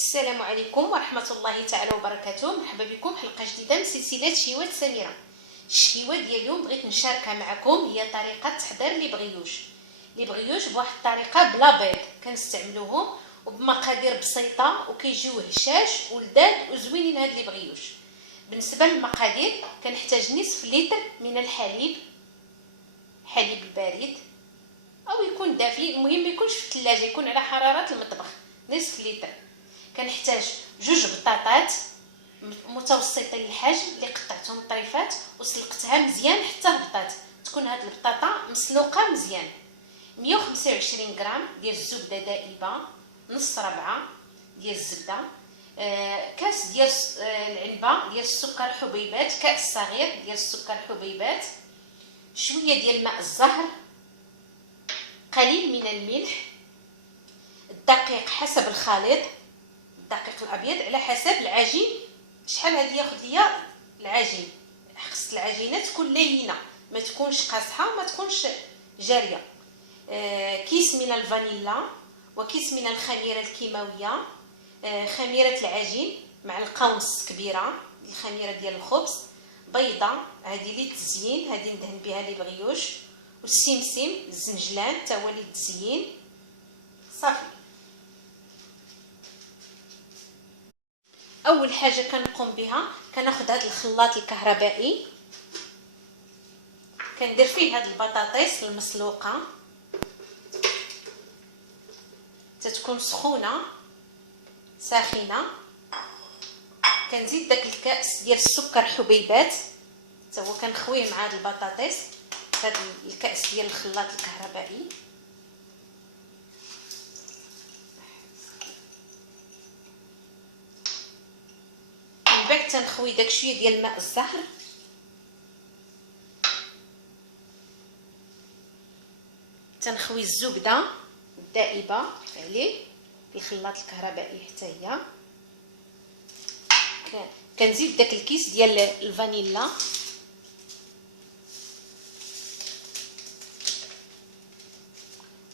السلام عليكم ورحمة الله تعالى وبركاته. مرحبا بكم حلقة جديدة من سلسلة شهيوات سميرة. الشهيوة ديال اليوم بغيت نشاركها معكم هي طريقة تحضير لي بغيوش بواحد الطريقة بلا بيض، كنستعملوهم وبمقادير بسيطة وكيجيو هشاش ولذاذ وزوينين هاد لي بغيوش. بالنسبة للمقادير كنحتاج نصف لتر من الحليب، حليب البارد او يكون دافي، المهم ما يكونش في الثلاجة، يكون على حرارة المطبخ. نصف لتر. كنحتاج جوج بطاطات متوسطي الحجم اللي قطعتهم طريفات وسلقتها مزيان حتى هبطات، تكون هاد البطاطا مسلوقه مزيان. 125 غرام ديال الزبده دائبه، نص ربعه ديال الزبده، كاس ديال العنبه ديال السكر حبيبات، كاس صغير ديال السكر حبيبات، شويه ديال الماء الزهر، قليل من الملح، الدقيق حسب الخليط، الدقيق الابيض على حسب العجين شحال هادي ياخذ ليا العجين. خص العجينه تكون لينه، ما تكونش قاصحه ما تكونش جاريه. كيس من الفانيلا وكيس من الخميره الكيماويه، خميره العجين، معلقه ونص كبيره الخميره ديال الخبز، بيضه هذه للتزيين، هذه ندهن بها لي بغيوش، والسمسم الزنجلان حتى هو للتزيين. صافي. اول حاجه كنقوم بها كناخذ هذا الخلاط الكهربائي، كندير فيه هذه البطاطيس المسلوقه تتكون سخونه ساخنه، كنزيد داك الكاس ديال السكر حبيبات حتى هو كنخويه مع هذه البطاطيس في هذا الكاس ديال الخلاط الكهربائي. من بعد تنخوي داك شويه ديال الماء الزهر، تنخوي الزبده الدائبه عليه في الخلاط الكهربائي حتى هي، كنزيد داك الكيس ديال الفانيلا،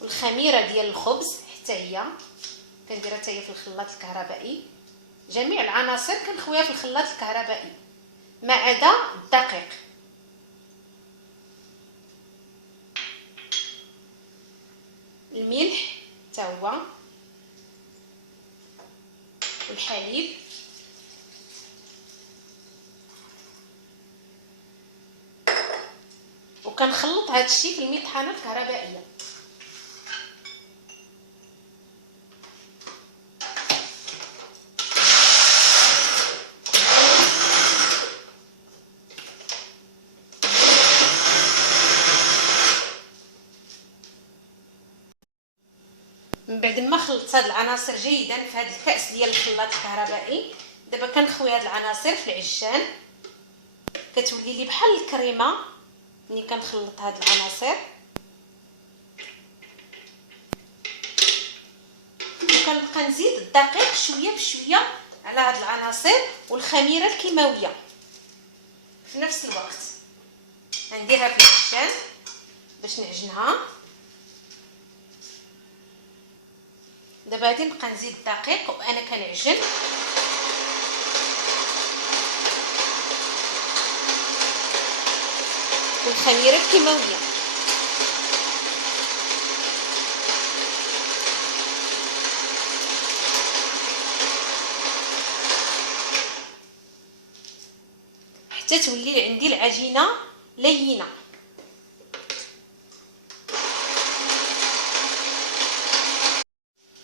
والخميره ديال الخبز حتى هي كنديرها حتى هي في الخلاط الكهربائي. جميع العناصر كنخويها في الخلاط الكهربائي ما عدا الدقيق. الملح حتى هو، والحليب، وكنخلط هذا الشيء في المطحنه الكهربائيه. من بعد ما خلطت هاد العناصر جيدا في هذا الكاس ديال الخلاط الكهربائي، دابا كنخوي هاد العناصر في العجان، كتولي لي بحال الكريمه ملي كنخلط هاد العناصر. وكنبقى نزيد الدقيق شويه بشويه على هاد العناصر والخميره الكيماويه في نفس الوقت. غنديرها في العجان باش نعجنها. دابا غادي نبقى نزيد الدقيق وانا كنعجن، والخميره الكيماويه. حتى تولي عندي العجينه لينه.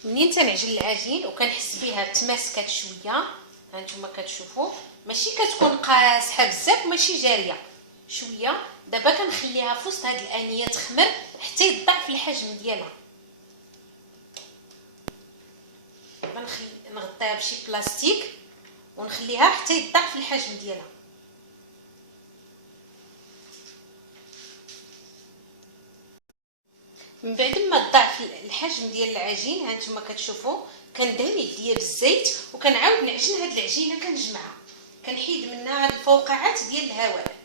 منين تنعجن العجين وكنحس بها تماسكات شويه، هانتوما كتشوفوا ماشي كتكون قاصحه بزاف ماشي جاريه، شويه. دابا كنخليها في وسط هاد الانيه تخمر حتى يضاعف الحجم ديالها. نغطيها بشي بلاستيك ونخليها حتى يضاعف الحجم ديالها. من بعد ما ضاعف الحجم ديال العجين هانتوما كتشوفوا كندهن يديا بالزيت وكنعاود نعجن هاد العجينه، كنجمعها، كنحيد منها هاد الفوقعات ديال الهواء.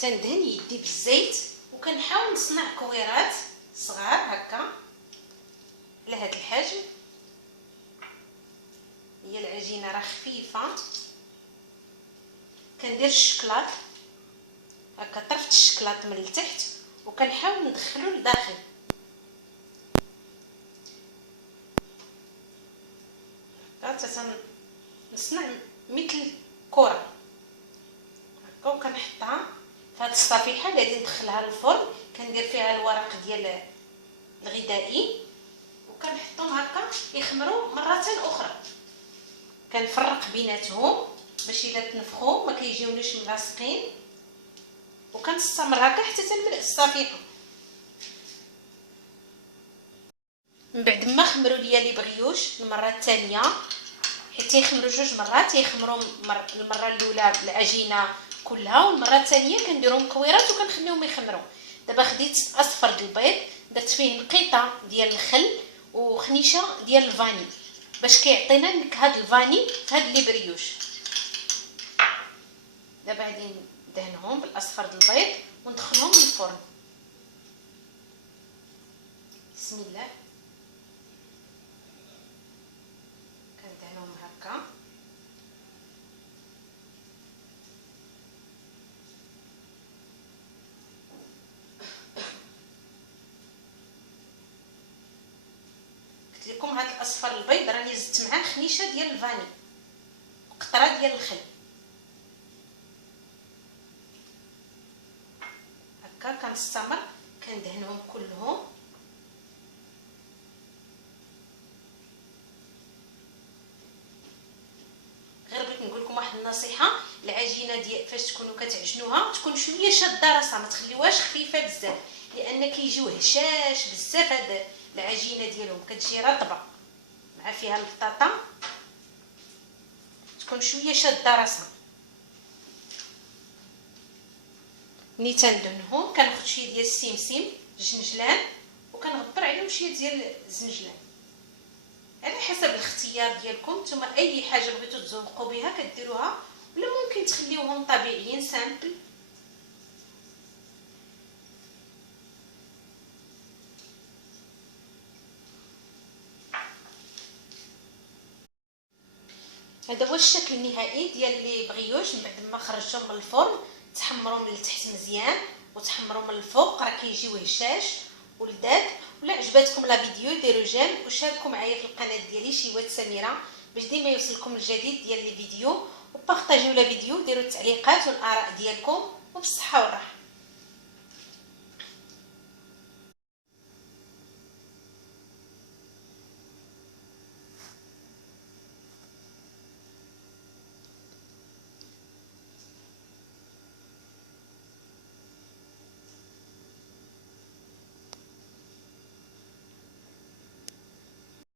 تندهن يدي بالزيت وكنحاول نصنع كويرات صغار هكا على هذا الحجم. هي العجينه راه خفيفه. كندير الشكلاط هكا طرفت الشكلاط من التحت وكنحاول ندخلو لداخل. هكا نصنع مثل كره هكا وكنحطها في هاد الصفيحه اللي غادي ندخلها للفرن. كندير فيها الورق ديال الغذائي وكنحطهم هكا يخمروا مره اخرى. كنفرق بيناتهم باش الا تنفخوا ما كيجيونيش ملاصقين، وكنستمر هكا حتى تنملئ الصفيحه. من بعد ما خمروا ليا لي بغيوش المره الثانيه، حيت يخمروا جوج مرات، يخمروا المره الاولى العجينه كلها والمره الثانيه كنديرهم كويرات وكنخليهم يخمروا. دابا خديت اصفر د البيض درت فيه نقيطه ديال الخل وخنيشه ديال الفاني باش كيعطينا نكهه الفاني في هاد لي بريوش. دابا غادي ندهنهم بالاصفر د البيض وندخلهم للفرن. بسم الله. كندهنهم هكا قلت لكم هذا الاصفر البيض راني زدت معاه خنيشه ديال الفاني وقطره ديال الخل. هكا كنستمر كندهنهم كلهم. غير بغيت نقول لكم واحد النصيحه، العجينه ديال فاش تكونوا كتعجنوها تكون شويه شاده راسها، ما تخليوهاش خفيفه بزاف لان كيجيو هشاش بزاف. هاد العجينه ديالهم كتجي رطبه مع فيها البطاطا، تكون شويه شاده راسها. ملي تندهنهم كناخذ شويه ديال السمسم الجنجلان وكنغبر عليهم شويه ديال الزنجلان على حسب الاختيار ديالكم. نتوما اي حاجه بغيتو تزوقوا بها كديروها، ولا ممكن تخليوهم طبيعيين سامبل. هذا هو الشكل النهائي ديال لي بغيوش من بعد ما خرجتهم من الفرن. تحمروا من التحت مزيان وتحمروا من الفوق، راه كيجيو هشاش ولذاذ. ولا عجبتكم لا فيديو ديروا جيم وشاركوا معايا في القناه ديالي شيوات سميره باش ديما يوصلكم الجديد ديال لي فيديو، وبارطاجيو لا فيديو، ديروا التعليقات والاراء ديالكم، وبالصحه والراحه.